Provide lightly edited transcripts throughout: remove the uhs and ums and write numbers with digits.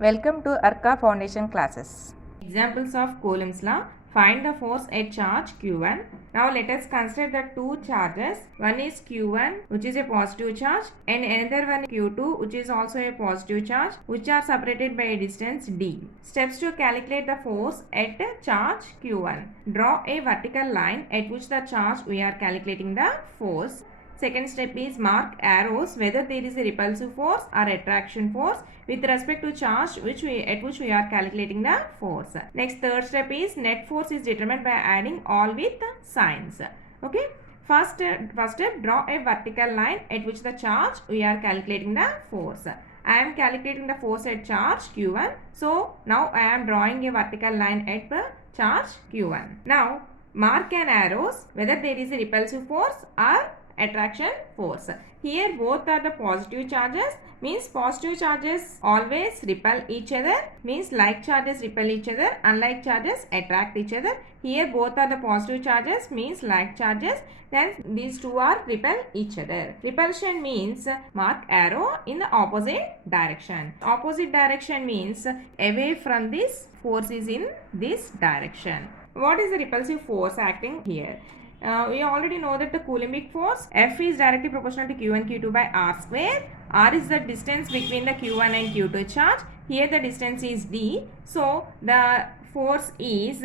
Welcome to Arka Foundation classes. Examples of Coulomb's law. Find the force at charge Q1. Now let us consider the two charges. One is Q1, which is a positive charge, and another one Q2, which is also a positive charge, which are separated by a distance d. Steps to calculate the force at charge Q1. Draw a vertical line at which the charge we are calculating the force. Second step is mark arrows whether there is a repulsive force or attraction force with respect to charge at which we are calculating the force. Next, third step is net force is determined by adding all with signs. Okay. First step, draw a vertical line at which the charge we are calculating the force. I am calculating the force at charge Q1. So now I am drawing a vertical line at the charge Q1. Now mark an arrows whether there is a repulsive force or attraction force. Here both are the positive charges, means positive charges always repel each other, means like charges repel each other, unlike charges attract each other. Here both are the positive charges, means like charges, then these two are repel each other. Repulsion means mark arrow in the opposite direction. Opposite direction means away from this, force is in this direction. What is the repulsive force acting here? We already know that the Coulombic force F is directly proportional to Q1 Q2 by R square. R is the distance between the Q1 and Q2 charge. Here the distance is D. So the force is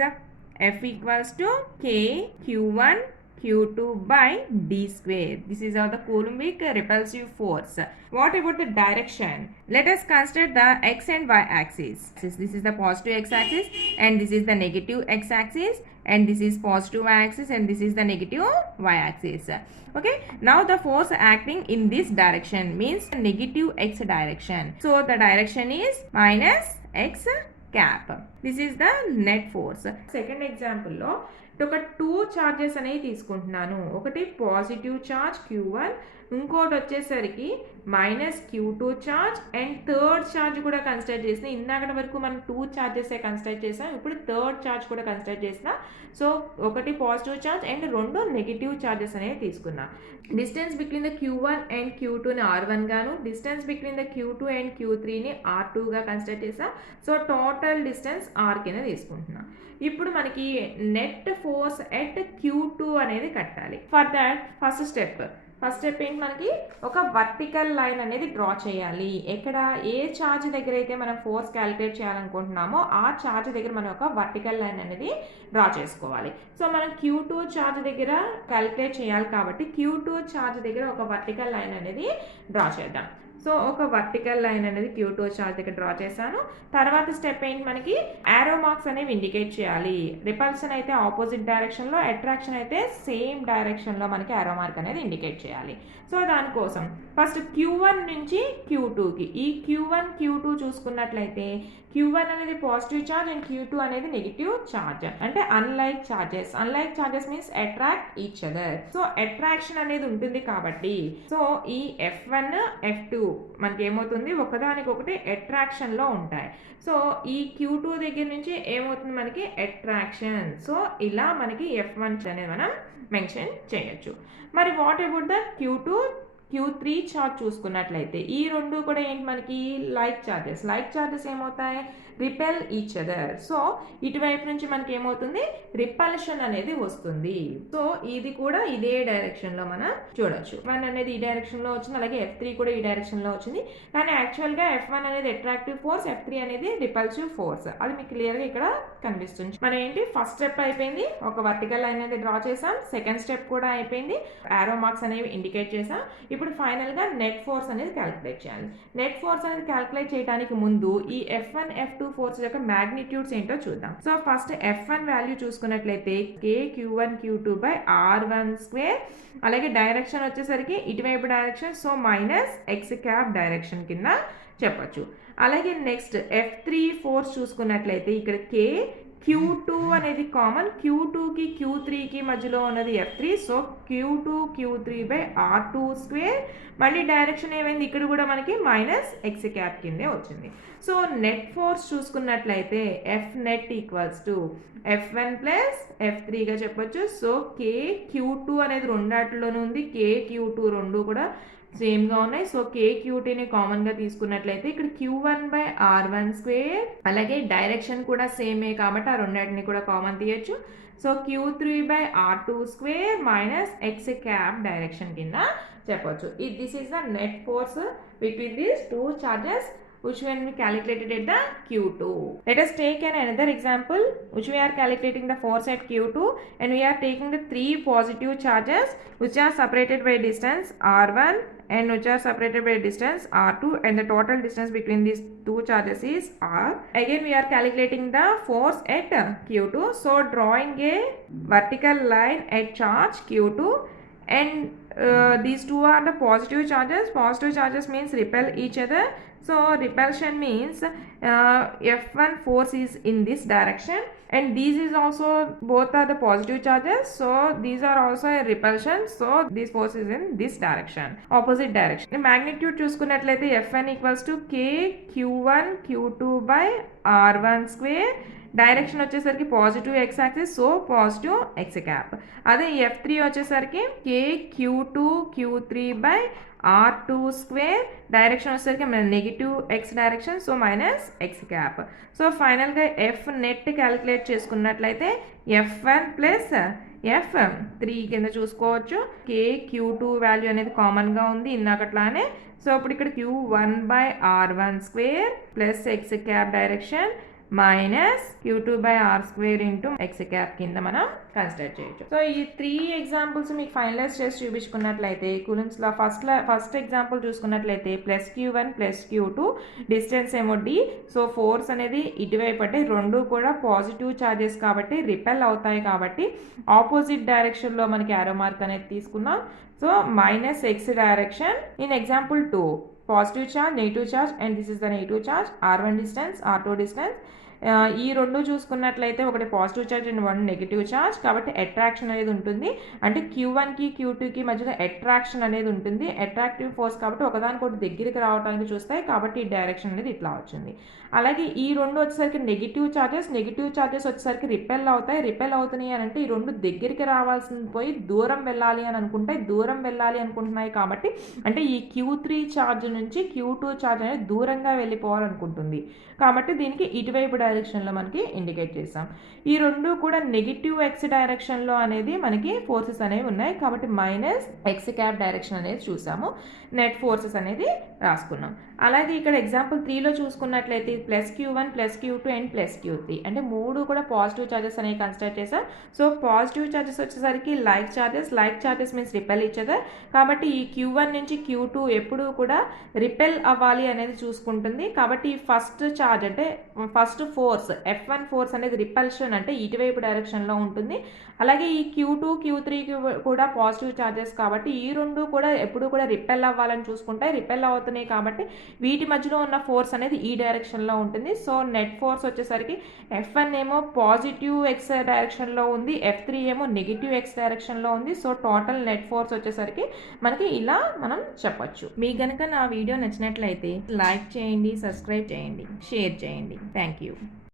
F equals to K Q1 Q2 by D square. This is how the Coulombic repulsive force. What about the direction? Let us consider the x and y axis. This is the positive x axis and this is the negative x axis, and this is positive y axis and this is the negative y axis. Okay, now the force acting in this direction means negative x direction. So the direction is minus x cap. This is the net force. Second example లో ఒక two charges అనేవి తీసుకుంటున్నాను. ఒకటి positive charge Q1, ఇంకోటి వచ్చేసరికి minus Q2 charge, and third charge కూడా consider చేసిన. ఇందాకటి వరకు మనం టూ చార్జెస్ కన్సిడర్ చేసాం, ఇప్పుడు థర్డ్ చార్జ్ కూడా కన్సిడర్ చేసిన. సో ఒకటి పాజిటివ్ చార్జ్ అండ్ రెండు నెగిటివ్ చార్జెస్ అనేవి తీసుకున్నా. Distance between the Q1 and Q2ని R1 గాను, distance between the Q2 and Q3ని R2గా కన్సిడర్ చేసా. సో టోటల్ డిస్టెన్స్ R కింద తీసుకుంటున్నా. ఇప్పుడు మనకి నెట్ ఫోర్స్ ఎట్ Q2 అనేది కట్టాలి. ఫర్ దాట్ ఫస్ట్ స్టెప్ ఏంటి, మనకి ఒక వర్టికల్ లైన్ అనేది డ్రా చేయాలి. ఎక్కడ ఏ ఛార్జ్ దగ్గర అయితే మనం ఫోర్స్ క్యాలిక్యులేట్ చేయాలనుకుంటున్నామో ఆ ఛార్జ్ దగ్గర మనం ఒక వర్టికల్ లైన్ అనేది డ్రా చేసుకోవాలి. సో మనం Q2 ఛార్జ్ దగ్గర క్యాలిక్యులేట్ చేయాలి కాబట్టి Q2 ఛార్జ్ దగ్గర ఒక వర్టికల్ లైన్ అనేది డ్రా చేద్దాం. సో ఒక వర్టికల్ లైన్ అనేది Q2 ఛార్జ్ దగ్గర డ్రా చేశాను. తర్వాత స్టెప్ ఏంటి, మనకి యారో మార్క్స్ అనేవి ఇండికేట్ చేయాలి. రిపల్షన్ అయితే ఆపోజిట్ డైరెక్షన్లో, అట్రాక్షన్ అయితే సేమ్ డైరెక్షన్లో మనకి యారో మార్క్ అనేది ఇండికేట్ చేయాలి. సో దానికోసం ఫస్ట్ Q1 నుంచి Q2కి, ఈ Q1 Q2 చూసుకున్నట్లయితే Q1 అనేది పాజిటివ్ ఛార్జ్ అండ్ Q2 అనేది నెగిటివ్ ఛార్జ్, అంటే unlike charges means attract each other. So attraction అనేది ఉంటుంది కాబట్టి సో ఈ F1 F2 మనకి ఏమవుతుంది, ఒకదానికొకటి అట్రాక్షన్ లో ఉంటాయి. సో ఈ Q2 దగ్గర నుంచి ఏమవుతుంది, మనకి అట్రాక్షన్. సో ఇలా మనకి F1 అనేది మనం మెన్షన్ చేయొచ్చు. మరి what about the Q2 Q3 charge చూసుకున్నట్లయితే ఈ రెండు కూడా ఏంటి, మనకి లైక్ చార్జెస్ ఏమవుతాయి, రిపెల్ ఈచ్ అదర్. సో ఇటువైపు నుంచి మనకి ఏమవుతుంది, రిపల్షన్ అనేది వస్తుంది. సో ఇది కూడా ఇదే డైరెక్షన్ లో మనం చూడొచ్చు. F1 అనేది ఈ డైరెక్షన్ లో వచ్చింది, అలాగే F3 కూడా ఈ డైరెక్షన్ లో వచ్చింది. కానీ యాక్చువల్ గా F1 అనేది అట్రాక్టివ్ ఫోర్స్, F3 అనేది రిపల్సివ్ ఫోర్స్. అది మీకు క్లియర్ గా ఇక్కడ కనిపిస్తుంది. మనం ఏంటి, ఫస్ట్ స్టెప్ అయిపోయింది, ఒక వర్టికల్ లైన్ అనేది డ్రా చేసాం. సెకండ్ స్టెప్ కూడా అయిపోయింది, ఆరో మార్క్స్ అనేవి ఇండికేట్ చేసాం. ఇప్పుడు ఫైనల్ గా నెట్ ఫోర్స్ అనేది క్యాలిక్యులేట్ చేయాలి. నెట్ ఫోర్స్ అనేది క్యాలిక్యులేట్ చేయడానికి ముందు ఈ F1 F2 ఫోర్స్ యొక్క మ్యాగ్నిట్యూడ్స్ ఏంటో చూద్దాం. సో ఫస్ట్ F1 వాల్యూ చూసుకున్నట్లయితే K Q1 Q2 by R1 square, అలాగే డైరెక్షన్ వచ్చేసరికి ఇటువైపు direction, so minus x cap direction కింద చెప్పచ్చు. అలాగే నెక్స్ట్ F3 ఫోర్స్ చూసుకున్నట్లయితే ఇక్కడ K Q2 అనేది కామన్, Q2కి Q3కి మధ్యలో ఉన్నది F3, so Q2 Q3 by R2 square. మళ్ళీ డైరెక్షన్ ఏమైంది, ఇక్కడ కూడా మనకి మైనస్ ఎక్స్ క్యాప్ కిందే వచ్చింది. సో నెట్ ఫోర్స్ చూసుకున్నట్లయితే F net equals to F1 plus F3గా చెప్పొచ్చు. సో K Q2 అనేది రెండాటిలోనే ఉంది, K Q2 రెండు కూడా సేమ్గా ఉన్నాయి. సో కే క్యూటీని కామన్గా తీసుకున్నట్లయితే ఇక్కడ Q1/R1², అలాగే డైరెక్షన్ కూడా సేమే కాబట్టి ఆ రెండింటిని కూడా కామన్ తీయచ్చు. So Q3/R2² minus x cap direction కింద చెప్పొచ్చు. This is the net force between these two charges which when we calculated at the Q2. Let us take another example which we are calculating the force at Q2, and we are taking the three positive charges which are separated by distance R1 and which are separated by distance R2, and the total distance between these two charges is R. Again we are calculating the force at Q2. So drawing a vertical line at charge Q2, and these two are the positive charges. Positive charges means repel each other. So repulsion means F1 force is in this direction, and these is also both are the positive charges, so these are also a repulsion. So this force is in this direction, opposite direction. The magnitude చూసుకున్నట్లయితే F1 equals to K Q1 Q2/R1². Direction వచ్చేసరికి positive x axis, so positive x cap. అదే F3 వచ్చేసరికి K Q2 Q3/R2². Direction వచ్చేసరికి మన negative x direction, so minus x cap. So ఫైనల్గా F net calculate చేసుకున్నట్లయితే F1 plus F3 కింద చూసుకోవచ్చు. K Q2 value అనేది కామన్గా ఉంది ఇందాకట్లానే. సో ఇప్పుడు ఇక్కడ Q1/R1² plus X cap direction minus Q2/R² into X cap కింద మనం కన్సిడర్ చేయొచ్చు. సో ఈ 3 ఎగ్జాంపుల్స్ మీకు ఫైనలైజ్ చేసి చూపించుకున్నట్లయితే కూలమ్స్లో ఫస్ట్ ఎగ్జాంపుల్ చూసుకున్నట్లయితే +Q1 +Q2, డిస్టెన్స్ ఏమో D. సో ఫోర్స్ అనేది ఇటువైపు అంటే రెండు కూడా పాజిటివ్ ఛార్జెస్ కాబట్టి రిపెల్ అవుతాయి కాబట్టి ఆపోజిట్ డైరెక్షన్లో మనకి యారో మార్క్ అనేది తీసుకున్నాం. So minus X direction in example 2, positive charge, negative charge, and this is the negative charge, R1 distance, R2 distance. ఈ రెండు చూసుకున్నట్లయితే ఒకటి positive charge and one negative charge కాబట్టి అట్రాక్షన్ అనేది ఉంటుంది. అంటే Q1కి Q2కి మధ్యలో అట్రాక్షన్ అనేది ఉంటుంది. అట్రాక్టివ్ ఫోర్స్ కాబట్టి ఒకదానికొకటి దగ్గరికి రావడానికి చూస్తాయి కాబట్టి ఈ డైరెక్షన్ అనేది ఇట్లా వచ్చింది. అలాగే ఈ రెండు వచ్చేసరికి నెగిటివ్ ఛార్జెస్ వచ్చేసరికి రిపెల్ అవుతాయి. రిపెల్ అవుతున్నాయి అని అంటే ఈ రెండు దగ్గరికి రావాల్సింది పోయి దూరం వెళ్ళాలి అని అనుకుంటున్నాయి కాబట్టి అంటే ఈ Q3 ఛార్జ్ నుంచి Q2 ఛార్జ్ అనేది దూరంగా వెళ్ళిపోవాలనుకుంటుంది కాబట్టి దీనికి ఇటువైపు డైరెక్షన్లో మనకి ఇండికేట్ చేసాం. ఈ రెండు కూడా నెగిటివ్ ఎక్స్ డైరెక్షన్లో అనేది మనకి ఫోర్సెస్ అనేవి ఉన్నాయి కాబట్టి మైనస్ ఎక్స్ క్యాప్ డైరెక్షన్ అనేది చూసాము. నెట్ ఫోర్సెస్ అనేది రాసుకున్నాం. అలాగే ఇక్కడ ఎగ్జాంపుల్ 3లో చూసుకున్నట్లయితే +Q1 +Q2 అండ్ +Q3 అంటే మూడు కూడా పాజిటివ్ ఛార్జెస్ అనేవి కన్సిడర్ చేసాం. సో పాజిటివ్ ఛార్జెస్ వచ్చేసరికి like charges means repel each other కాబట్టి ఈ Q1 నుంచి Q2 ఎప్పుడు కూడా రిపెల్ అవ్వాలి అనేది చూసుకుంటుంది కాబట్టి ఫస్ట్ ఛార్జ్ అంటే ఫస్ట్ ఫోర్స్ F1 ఫోర్స్ అనేది రిపల్షన్ అంటే ఇటువైపు డైరెక్షన్లో ఉంటుంది. అలాగే ఈ Q2 Q3 కూడా పాజిటివ్ ఛార్జెస్ కాబట్టి ఈ రెండు కూడా ఎప్పుడు కూడా రిపెల్ అవ్వాలని చూసుకుంటాయి. రిపెల్ అవుతున్నాయి కాబట్టి వీటి మధ్యలో ఉన్న ఫోర్స్ అనేది ఈ డైరెక్షన్లో ఉంటుంది. సో నెట్ ఫోర్స్ వచ్చేసరికి F1 ఏమో పాజిటివ్ ఎక్స్ డైరెక్షన్లో ఉంది, F3 ఏమో నెగిటివ్ ఎక్స్ డైరెక్షన్లో ఉంది. సో టోటల్ నెట్ ఫోర్స్ వచ్చేసరికి మనకి ఇలా మనం చెప్పొచ్చు. మీకు కనుక నా వీడియో నచ్చినట్లయితే లైక్ చేయండి, సబ్స్క్రైబ్ చేయండి, షేర్ చేయండి. Thank you.